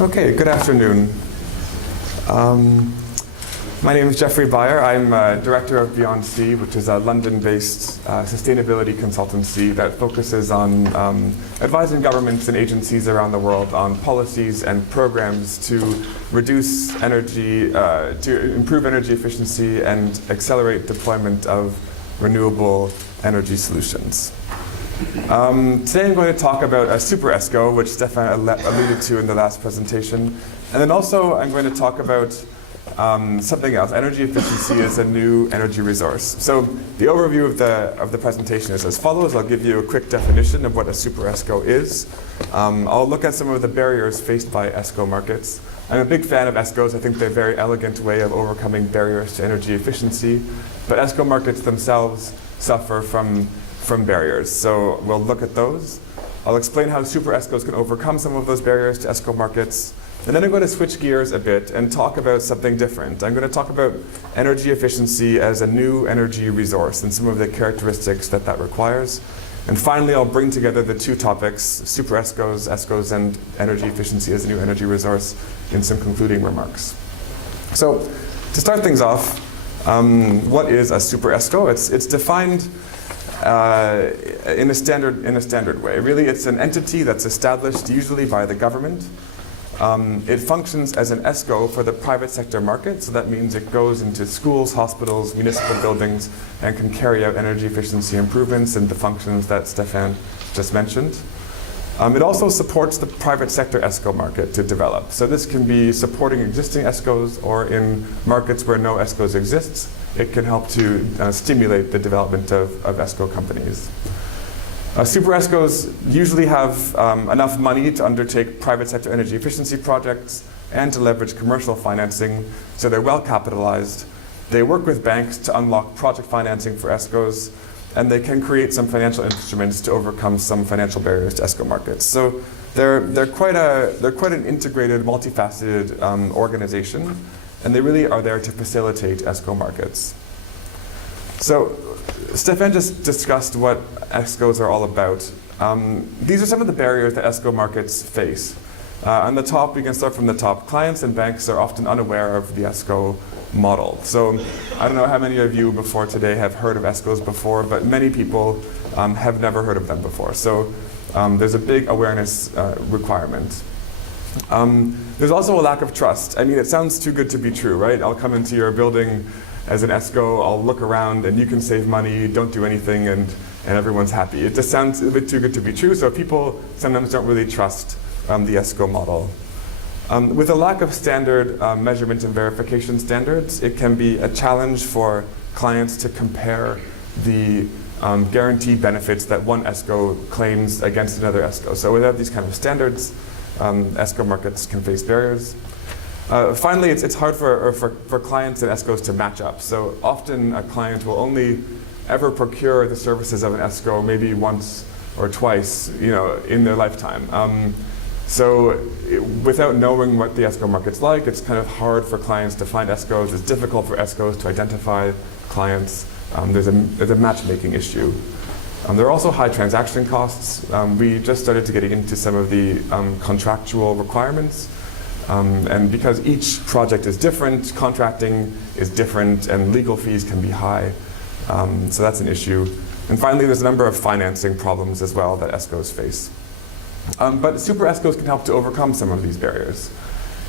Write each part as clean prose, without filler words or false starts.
Okay, good afternoon. My name is Jeffrey Beyer. I'm director of Beyond Sea, which is a London-based sustainability consultancy that focuses on advising governments and agencies around the world on policies and programs to reduce energy, to improve energy efficiency and accelerate deployment of renewable energy solutions. Today I'm going to talk about a super ESCO, which Stefan alluded to in the last presentation. And then also I'm going to talk about something else. Energy efficiency is a new energy resource. So the overview of the presentation is as follows. I'll give you a quick definition of what a super ESCO is. I'll look at some of the barriers faced by ESCO markets. I'm a big fan of ESCOs. I think they're a very elegant way of overcoming barriers to energy efficiency. But ESCO markets themselves suffer from barriers. So we'll look at those. I'll explain how super ESCOs can overcome some of those barriers to ESCO markets. And then I'm going to switch gears a bit and talk about something different. I'm going to talk about energy efficiency as a new energy resource and some of the characteristics that requires. And finally, I'll bring together the two topics, super ESCOs, ESCOs, and energy efficiency as a new energy resource in some concluding remarks. So to start things off, what is a super ESCO? It's defined in a standard way. Really, it's an entity that's established usually by the government. It functions as an ESCO for the private sector market, so that means it goes into schools, hospitals, municipal buildings, and can carry out energy efficiency improvements and the functions that Stefan just mentioned. It also supports the private sector ESCO market to develop. So this can be supporting existing ESCOs, or in markets where no ESCOs exist, it can help to stimulate the development of ESCO companies. Super ESCOs usually have enough money to undertake private sector energy efficiency projects and to leverage commercial financing, so they're well capitalized. They work with banks to unlock project financing for ESCOs, and they can create some financial instruments to overcome some financial barriers to ESCO markets. So they're quite an integrated, multifaceted organization, and they really are there to facilitate ESCO markets. So Stefan just discussed what ESCOs are all about. These are some of the barriers that ESCO markets face. On the top, we can start from the top. Clients and banks are often unaware of the ESCO model. So I don't know how many of you before today have heard of ESCOs before, but many people have never heard of them before. So there's a big awareness requirement. There's also a lack of trust. I mean, it sounds too good to be true, right? I'll come into your building as an ESCO, I'll look around and you can save money, don't do anything, and everyone's happy. It just sounds a bit too good to be true, so people sometimes don't really trust the ESCO model. With a lack of standard measurement and verification standards, it can be a challenge for clients to compare the guaranteed benefits that one ESCO claims against another ESCO. So without these kind of standards, ESCO markets can face barriers. Finally, it's hard for clients and ESCOs to match up. So often a client will only ever procure the services of an ESCO maybe once or twice, in their lifetime. Without knowing what the ESCO market's like, it's kind of hard for clients to find ESCOs. It's difficult for ESCOs to identify clients. There's a matchmaking issue. There are also high transaction costs. We just started to get into some of the contractual requirements. And because each project is different, contracting is different, and legal fees can be high. So that's an issue. And finally, there's a number of financing problems as well that ESCOs face. But super ESCOs can help to overcome some of these barriers.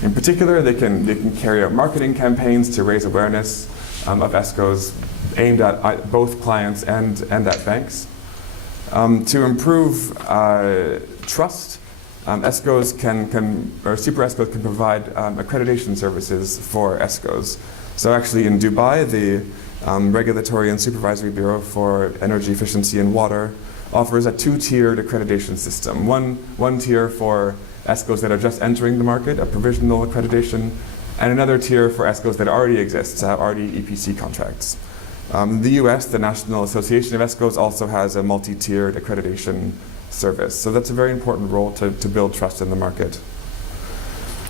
In particular, they can carry out marketing campaigns to raise awareness of ESCOs aimed at both clients and at banks. To improve trust, ESCOs or super ESCOs can provide accreditation services for ESCOs. So actually in Dubai, the Regulatory and Supervisory Bureau for Energy Efficiency and Water offers a two-tiered accreditation system. One tier for ESCOs that are just entering the market, a provisional accreditation, and another tier for ESCOs that already exist, have already EPC contracts. The US, the National Association of ESCOs, also has a multi-tiered accreditation service. So that's a very important role to build trust in the market.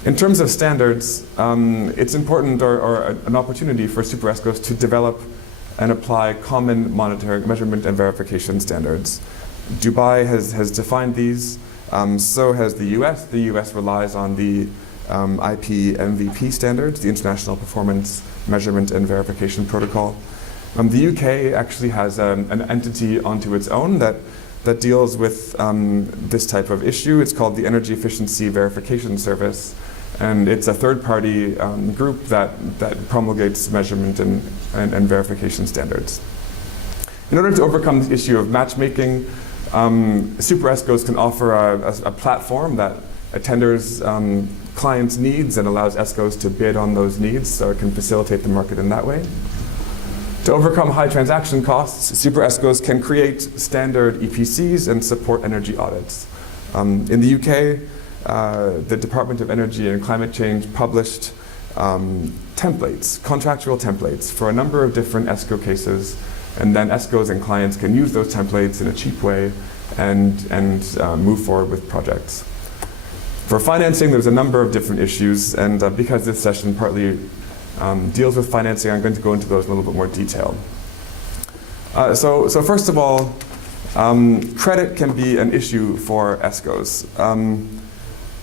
In terms of standards, it's important or an opportunity for super ESCOs to develop and apply common monitoring, measurement, and verification standards. Dubai has defined these, so has the US. The US relies on the IP MVP standards, the International Performance Measurement and Verification Protocol. The UK actually has an entity onto its own that deals with this type of issue. It's called the Energy Efficiency Verification Service, and it's a third-party group that promulgates measurement and verification standards. In order to overcome the issue of matchmaking, super ESCOs can offer a platform that attenders clients' needs and allows ESCOs to bid on those needs, so it can facilitate the market in that way. To overcome high transaction costs, super ESCOs can create standard EPCs and support energy audits. In the UK, the Department of Energy and Climate Change published templates, contractual templates, for a number of different ESCO cases, and then ESCOs and clients can use those templates in a cheap way and move forward with projects. For financing, there's a number of different issues, and because this session partly deals with financing, I'm going to go into those in a little bit more detail. So first of all, credit can be an issue for ESCOs.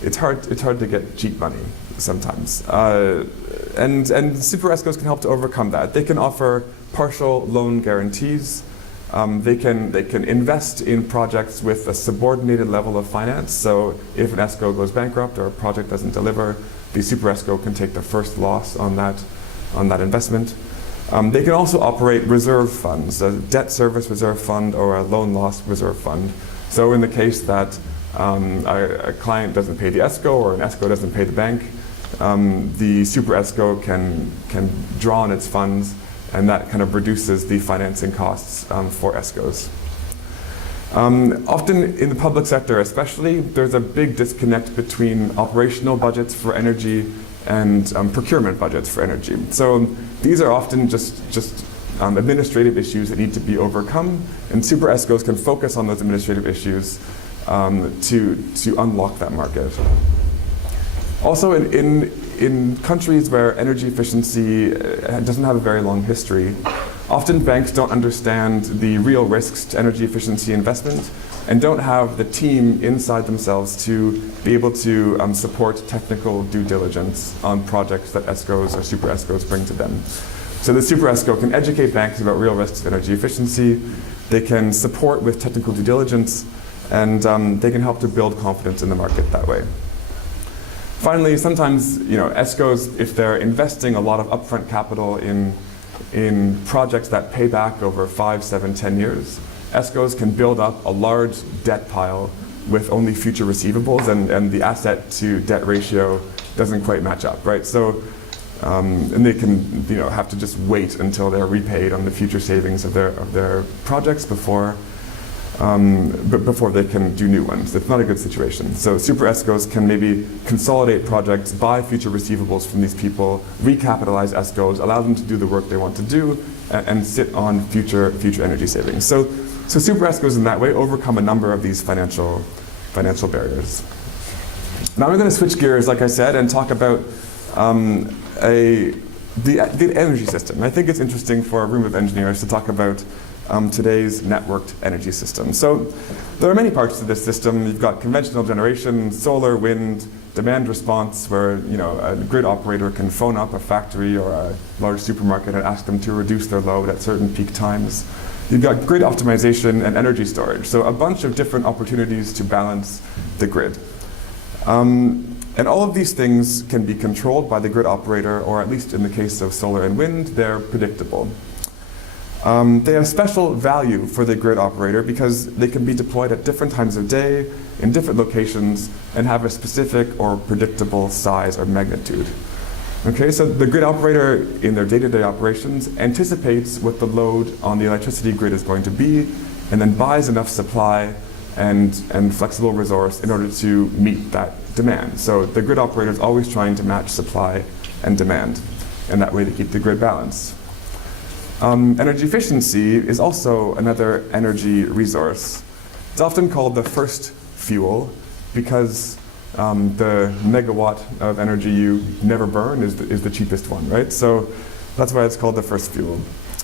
It's hard to get cheap money sometimes, and super ESCOs can help to overcome that. They can offer partial loan guarantees. They can invest in projects with a subordinated level of finance. So if an ESCO goes bankrupt or a project doesn't deliver, the super ESCO can take the first loss on that investment. They can also operate reserve funds, a debt service reserve fund or a loan loss reserve fund. So in the case that a client doesn't pay the ESCO or an ESCO doesn't pay the bank, the super ESCO can draw on its funds, and that kind of reduces the financing costs for ESCOs. Often in the public sector especially, there's a big disconnect between operational budgets for energy and procurement budgets for energy. So these are often just administrative issues that need to be overcome, and super ESCOs can focus on those administrative issues to unlock that market. Also, in countries where energy efficiency doesn't have a very long history, often banks don't understand the real risks to energy efficiency investment and don't have the team inside themselves to be able to support technical due diligence on projects that ESCOs or super ESCOs bring to them. So the super ESCO can educate banks about real risks of energy efficiency, they can support with technical due diligence, and they can help to build confidence in the market that way. Finally, sometimes ESCOs, if they're investing a lot of upfront capital in projects that pay back over 5, 7, 10 years, ESCOs can build up a large debt pile with only future receivables, and the asset to debt ratio doesn't quite match up, right? So, and they can have to just wait until they're repaid on the future savings of their projects before they can do new ones. It's not a good situation. So super ESCOs can maybe consolidate projects, buy future receivables from these people, recapitalize ESCOs, allow them to do the work they want to do, and sit on future energy savings. So super ESCOs in that way overcome a number of these financial barriers. Now I'm going to switch gears, like I said, and talk about the energy system. I think it's interesting for a room of engineers to talk about today's networked energy system. So there are many parts to this system. You've got conventional generation, solar, wind, demand response, where a grid operator can phone up a factory or a large supermarket and ask them to reduce their load at certain peak times. You've got grid optimization and energy storage. So a bunch of different opportunities to balance the grid. And all of these things can be controlled by the grid operator, or at least in the case of solar and wind, they're predictable. They have special value for the grid operator because they can be deployed at different times of day, in different locations, and have a specific or predictable size or magnitude. Okay, so the grid operator in their day-to-day operations anticipates what the load on the electricity grid is going to be, and then buys enough supply and flexible resource in order to meet that demand. So the grid operator is always trying to match supply and demand, and that way to keep the grid balanced. Energy efficiency is also another energy resource. It's often called the first fuel because the megawatt of energy you never burn is the cheapest one, right? So that's why it's called the first fuel.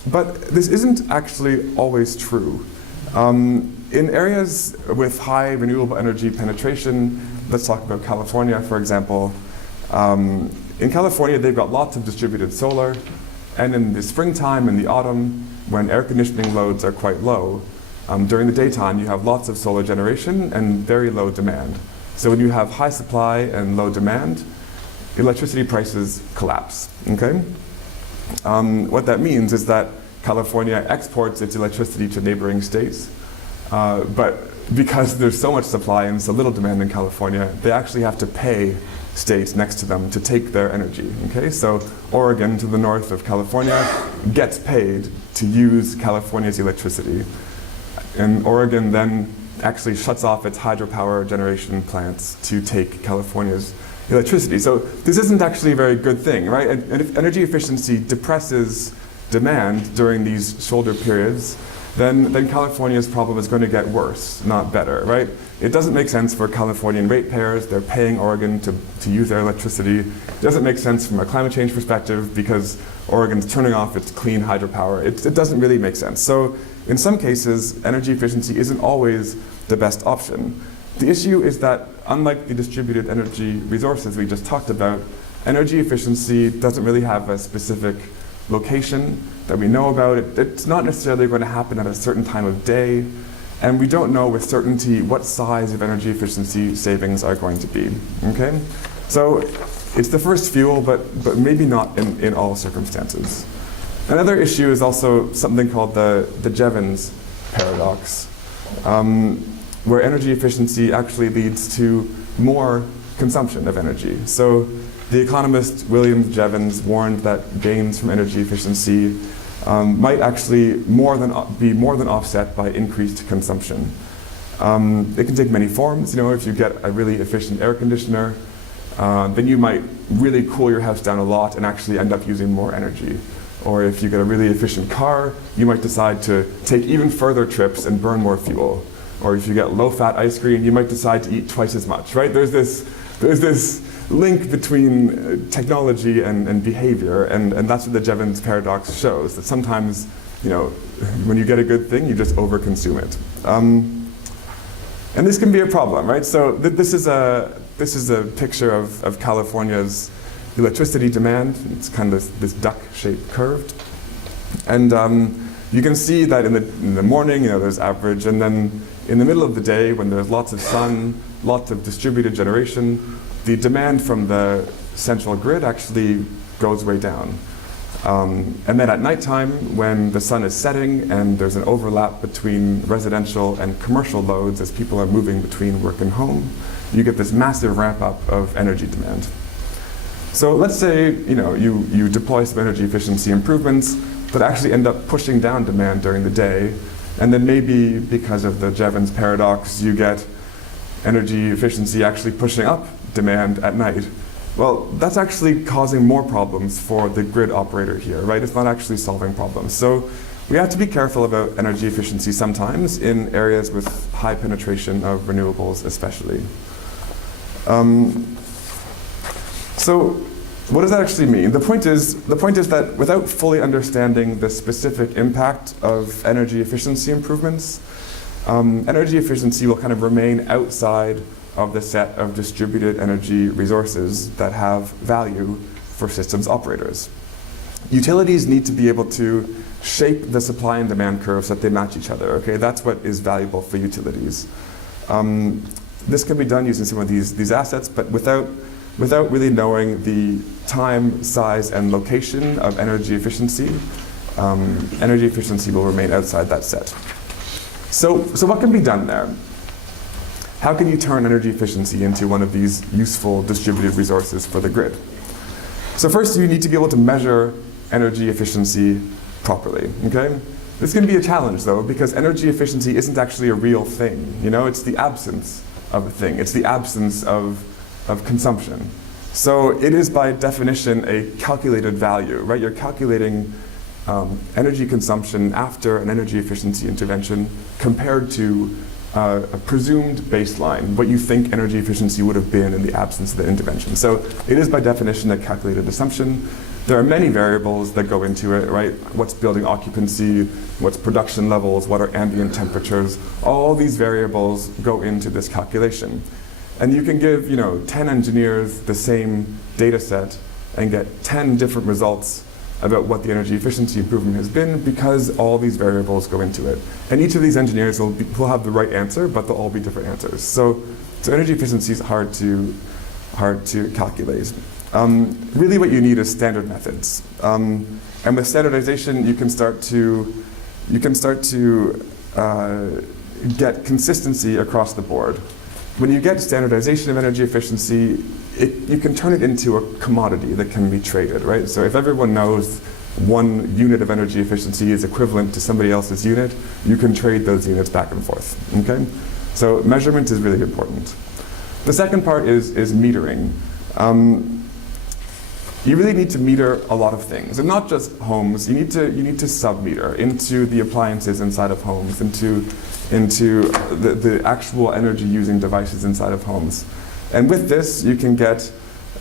But this isn't actually always true. In areas with high renewable energy penetration, let's talk about California, for example, In California, they've got lots of distributed solar, and in the springtime and the autumn, when air conditioning loads are quite low, during the daytime you have lots of solar generation and very low demand. So when you have high supply and low demand, electricity prices collapse, okay? What that means is that California exports its electricity to neighboring states, but because there's so much supply and so little demand in California, they actually have to pay states next to them to take their energy, okay? So Oregon, to the north of California, gets paid to use California's electricity. And Oregon then actually shuts off its hydropower generation plants to take California's electricity. So this isn't actually a very good thing, right? And if energy efficiency depresses demand during these shoulder periods, then California's problem is going to get worse, not better, right? It doesn't make sense for Californian ratepayers. They're paying Oregon to use their electricity. It doesn't make sense from a climate change perspective because Oregon's turning off its clean hydropower. It doesn't really make sense. So in some cases, energy efficiency isn't always the best option. The issue is that unlike the distributed energy resources we just talked about, energy efficiency doesn't really have a specific location that we know about. It's not necessarily going to happen at a certain time of day, and we don't know with certainty what size of energy efficiency savings are going to be, okay? So it's the first fuel, but maybe not in all circumstances. Another issue is also something called the Jevons paradox, where energy efficiency actually leads to more consumption of energy. So the economist William Jevons warned that gains from energy efficiency might actually be more than offset by increased consumption. It can take many forms. You know, if you get a really efficient air conditioner, then you might really cool your house down a lot and actually end up using more energy. Or if you get a really efficient car, you might decide to take even further trips and burn more fuel. Or if you get low-fat ice cream, you might decide to eat twice as much, right? There's this link between technology and behavior, and that's what the Jevons paradox shows, that sometimes, you know, when you get a good thing, you just overconsume it. And this can be a problem, right? So this is a picture of California's electricity demand. It's kind of this duck-shaped curve. And you can see that in the morning, you know, there's average, and then in the middle of the day, when there's lots of sun, lots of distributed generation, the demand from the central grid actually goes way down. And then at nighttime, when the sun is setting and there's an overlap between residential and commercial loads as people are moving between work and home, you get this massive ramp up of energy demand. So let's say, you know, you deploy some energy efficiency improvements that actually end up pushing down demand during the day, and then maybe because of the Jevons paradox, you get energy efficiency actually pushing up demand at night. Well, that's actually causing more problems for the grid operator here, right? It's not actually solving problems. So we have to be careful about energy efficiency sometimes in areas with high penetration of renewables especially. So what does that actually mean? The point is that without fully understanding the specific impact of energy efficiency improvements, energy efficiency will kind of remain outside of the set of distributed energy resources that have value for systems operators. Utilities need to be able to shape the supply and demand curves so that they match each other, okay? That's what is valuable for utilities. This can be done using some of these assets, but without really knowing the time, size, and location of energy efficiency will remain outside that set. So what can be done there? How can you turn energy efficiency into one of these useful distributed resources for the grid? So first, you need to be able to measure energy efficiency properly, okay? This can be a challenge, though, because energy efficiency isn't actually a real thing. You know, it's the absence of a thing. It's the absence of consumption. So it is by definition a calculated value, right? You're calculating energy consumption after an energy efficiency intervention compared to a presumed baseline, what you think energy efficiency would have been in the absence of the intervention. So it is by definition a calculated assumption. There are many variables that go into it, right? What's building occupancy, what's production levels, what are ambient temperatures. All these variables go into this calculation. And you can give 10 engineers the same data set and get 10 different results about what the energy efficiency improvement has been, because all these variables go into it. And each of these engineers will have the right answer, but they'll all be different answers. So energy efficiency is hard to calculate. Really what you need is standard methods. And with standardization, you can start to get consistency across the board. When you get standardization of energy efficiency, you can turn it into a commodity that can be traded, right? So if everyone knows one unit of energy efficiency is equivalent to somebody else's unit, you can trade those units back and forth, okay? So measurement is really important. The second part is metering. You really need to meter a lot of things, and not just homes. You need to sub-meter into the appliances inside of homes, into the actual energy-using devices inside of homes. And with this, you can get.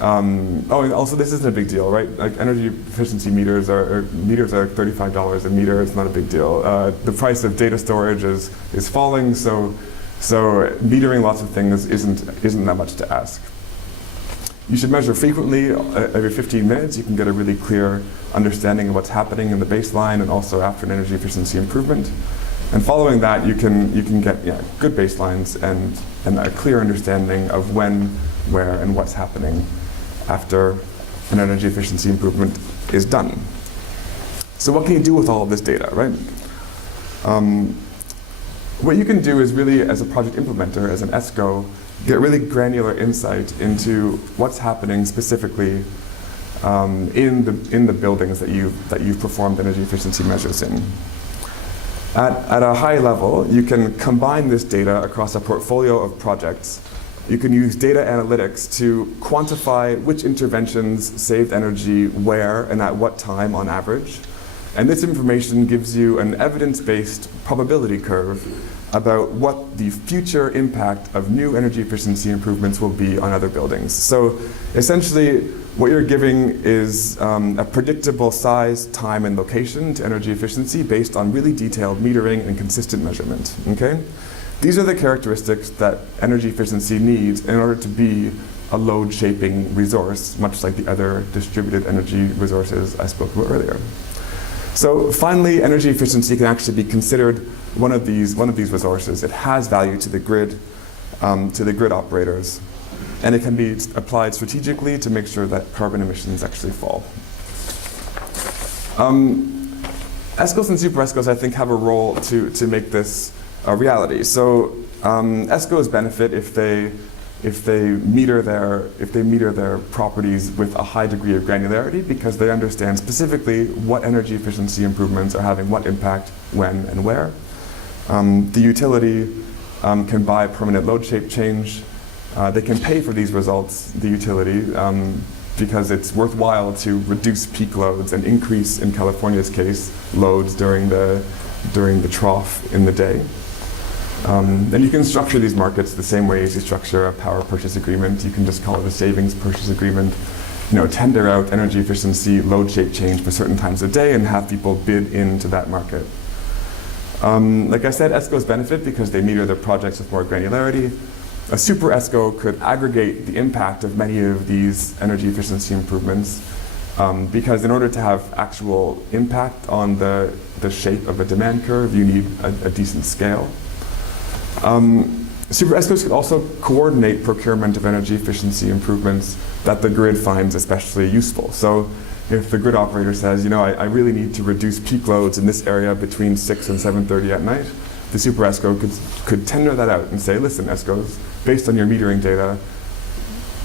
And also this isn't a big deal, right? Like energy efficiency meters are $35 a meter. It's not a big deal. The price of data storage is falling, so metering lots of things isn't that much to ask. You should measure frequently. Every 15 minutes, you can get a really clear understanding of what's happening in the baseline and also after an energy efficiency improvement. And following that, you can get good baselines and a clear understanding of when, where, and what's happening after an energy efficiency improvement is done. So what can you do with all of this data, right? What you can do is really, as a project implementer, as an ESCO, get really granular insight into what's happening specifically in the buildings that you've performed energy efficiency measures in. At a high level, you can combine this data across a portfolio of projects. You can use data analytics to quantify which interventions saved energy where and at what time on average. And this information gives you an evidence-based probability curve about what the future impact of new energy efficiency improvements will be on other buildings. So essentially, what you're giving is a predictable size, time, and location to energy efficiency based on really detailed metering and consistent measurement, okay? These are the characteristics that energy efficiency needs in order to be a load-shaping resource, much like the other distributed energy resources I spoke about earlier. So finally, energy efficiency can actually be considered one of these resources. It has value to the grid operators, and it can be applied strategically to make sure that carbon emissions actually fall. ESCOs and super ESCOs, I think, have a role to make this a reality. So ESCOs benefit if they meter their properties with a high degree of granularity, because they understand specifically what energy efficiency improvements are having what impact, when, and where. The utility can buy permanent load shape change. They can pay for these results, the utility, because it's worthwhile to reduce peak loads and increase, in California's case, loads during the trough in the day. And you can structure these markets the same way as you structure a power purchase agreement. You can just call it a savings purchase agreement. Tender out energy efficiency, load shape change for certain times of day and have people bid into that market. Like I said, ESCOs benefit because they meter their projects with more granularity. A super ESCO could aggregate the impact of many of these energy efficiency improvements, because in order to have actual impact on the shape of a demand curve, you need a decent scale. Super ESCOs could also coordinate procurement of energy efficiency improvements that the grid finds especially useful. So if the grid operator says, I really need to reduce peak loads in this area between 6 and 7:30 at night, the super ESCO could tender that out and say, listen, ESCOs, based on your metering data,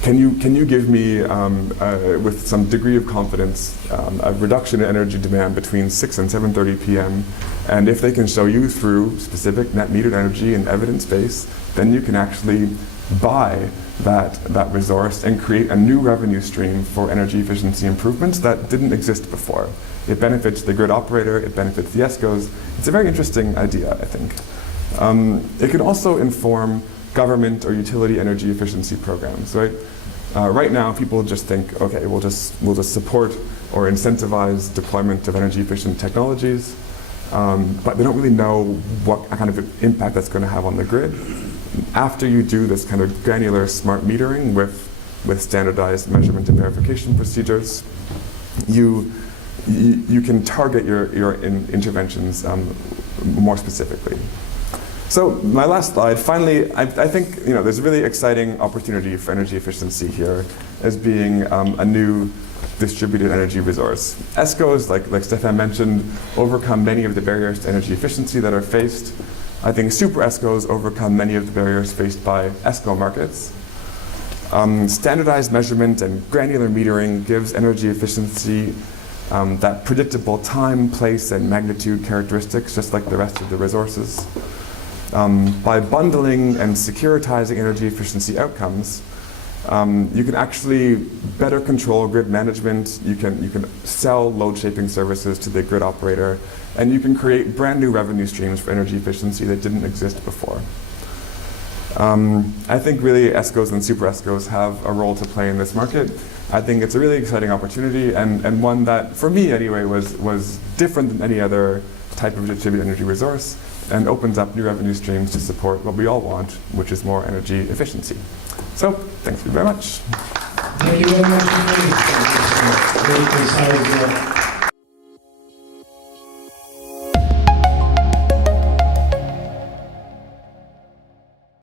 can you give me, with some degree of confidence, a reduction in energy demand between 6 and 7:30 p.m. And if they can show you through specific net metered energy and evidence base, then you can actually buy that resource and create a new revenue stream for energy efficiency improvements that didn't exist before. It benefits the grid operator, it benefits the ESCOs. It's a very interesting idea, I think. It can also inform government or utility energy efficiency programs, right? Right now, people just think, okay, we'll just support or incentivize deployment of energy efficient technologies, but they don't really know what kind of impact that's going to have on the grid. after you do this kind of granular smart metering with standardized measurement and verification procedures, you can target your interventions more specifically. So my last slide, finally, I think there's a really exciting opportunity for energy efficiency here as being a new distributed energy resource. ESCOs, like Stefan mentioned, overcome many of the barriers to energy efficiency that are faced. I think super ESCOs overcome many of the barriers faced by ESCO markets. Standardized measurement and granular metering gives energy efficiency that predictable time, place, and magnitude characteristics, just like the rest of the resources. By bundling and securitizing energy efficiency outcomes, you can actually better control grid management, you can sell load shaping services to the grid operator, and you can create brand new revenue streams for energy efficiency that didn't exist before. I think really ESCOs and super ESCOs have a role to play in this market. I think it's a really exciting opportunity and one that, for me anyway, was different than any other type of distributed energy resource and opens up new revenue streams to support what we all want, which is more energy efficiency. So, thank you very much. Thank you very much. Very concise